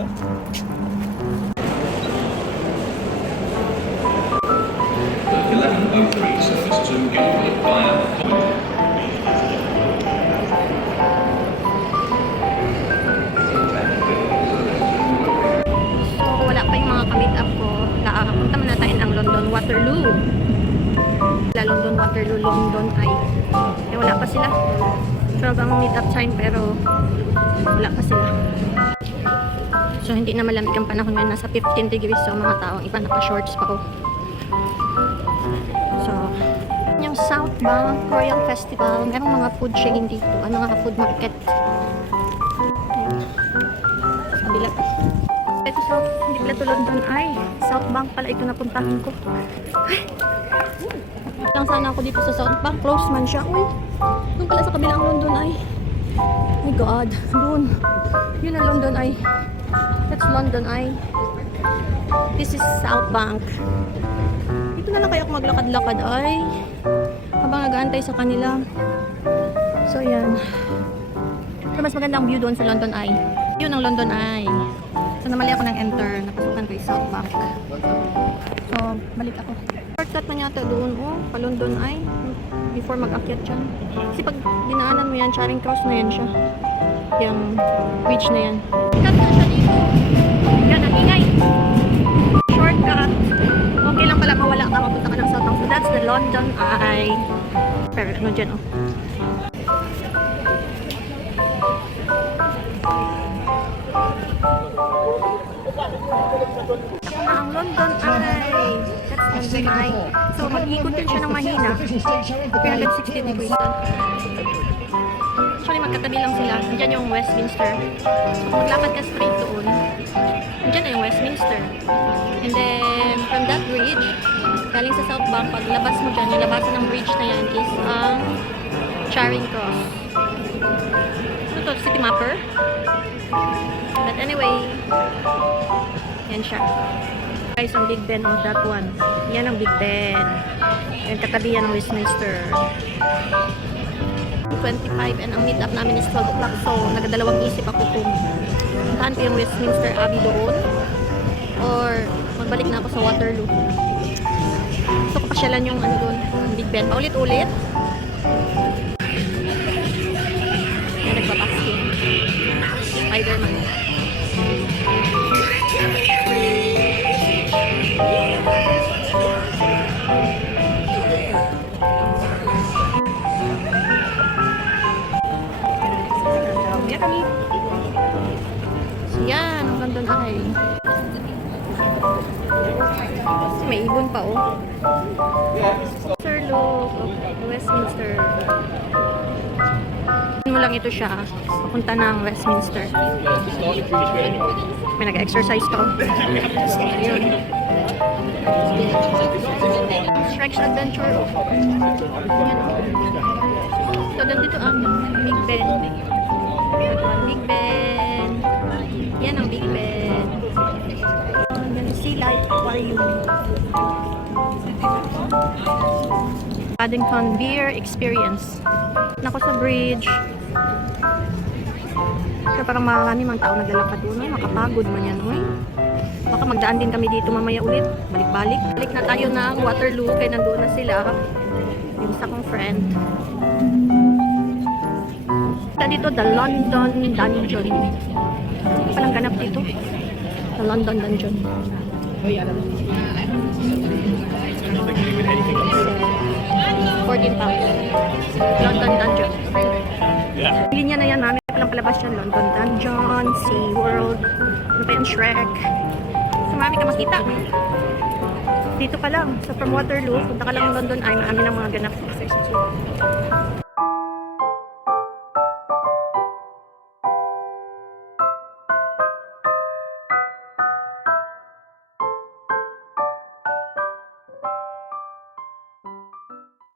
Wala pa yung mga ka-meet up ko. Punta muna tayo ng London Waterloo. London Waterloo, London Eye. Wala pa sila. 12 ang meet up time pero wala pa sila. So hindi na malamig ang panahon ngayon. Nasa 15 degrees. So mga taong iba naka-shorts pa ko. So yung South Bank Royal Festival. Merong mga food chain dito. Ano nga food market. Kabila. Ito sa, hindi pala ito London Eye. South Bank pala ito napuntahan ko. Ay! Lang sana ako dito sa South Bank. Close man siya. Uy! Doon pala sa kabilang London Eye. Oh my God. Doon. Yun ang London Eye. That's London Eye. This is South Bank. Dito na lang kaya ako maglakad-lakad ay habang nag-aantay sa kanila. So yan. So mas magandang view doon sa London Eye. Yun ang London Eye. So namali ako ng enter. Napasukan ko yung South Bank. So balik ako. Shortcut na yata doon. Oh, pa London Eye. Before mag-akyat dyan. Kasi pag dinaanan mo yan, Charing Cross na yan siya. Yung bridge na yan. Cut na siya dito. Yan, ang ingay. Shortcut. Okay lang pala mawala ka. Mapunta ka ng South Bank. So that's the London Eye. Pero ano dyan, oh. Ako na ang London Eye. That's London Eye. So mag-iikot din siya ng mahina. 360 degrees. Actually magkatabi lang sila. Diyan yung Westminster. So kung maglakad ka straight doon, diyan na yung Westminster. And then from that bridge, galing sa South Bank, paglabas mo dyan, yung labasan ng bridge na yan is ang Charing Cross. Ano to? City Mapper? But anyway, yan siya. Guys, ang Big Ben of that one. Yan ang Big Ben. Yan katabi yan ng Westminster. 25 and ang meet up namin is 12 o'clock. So, nagdalawang isip ako kung puntahan ko yung Westminster Abbey doon or magbalik na ako sa Waterloo. So, kapasyalan yung ano doon, Big Ben. Paulit-ulit. Yan, nagpapasking. Spider-Man. So yan, ang London Eye. May ibon pa oh. Sir Luke of Westminster. Mo lang ito siya, papunta ng Westminster. May nag-exercise pa oh. Ayun. Shrek's Adventure oh. Yan oh. So dito ang Big Ben. Big Ben. Yan ang Big Ben. Sea Life Aquarium. Paddington Beer Experience. Nako sa bridge. So parang marami mga tao naglalakad doon. Makapagod man yan. Uy. Baka magdaan din kami dito mamaya ulit. Balik-balik. Balik na tayo ng Waterloo. Kaya nandoon na sila. Yung isa kong friend. Dito, the London Dungeon. Palang ganap dito. The London Dungeon. 14 pounds. London Dungeon. Linya na yan, namin palang palabas yan. London Dungeon, Sea World, ano pa yan, Shrek. So marami ka makita. Dito pa lang. So from Waterloo, punta ka lang ng London Eye, marami ng mga ganap.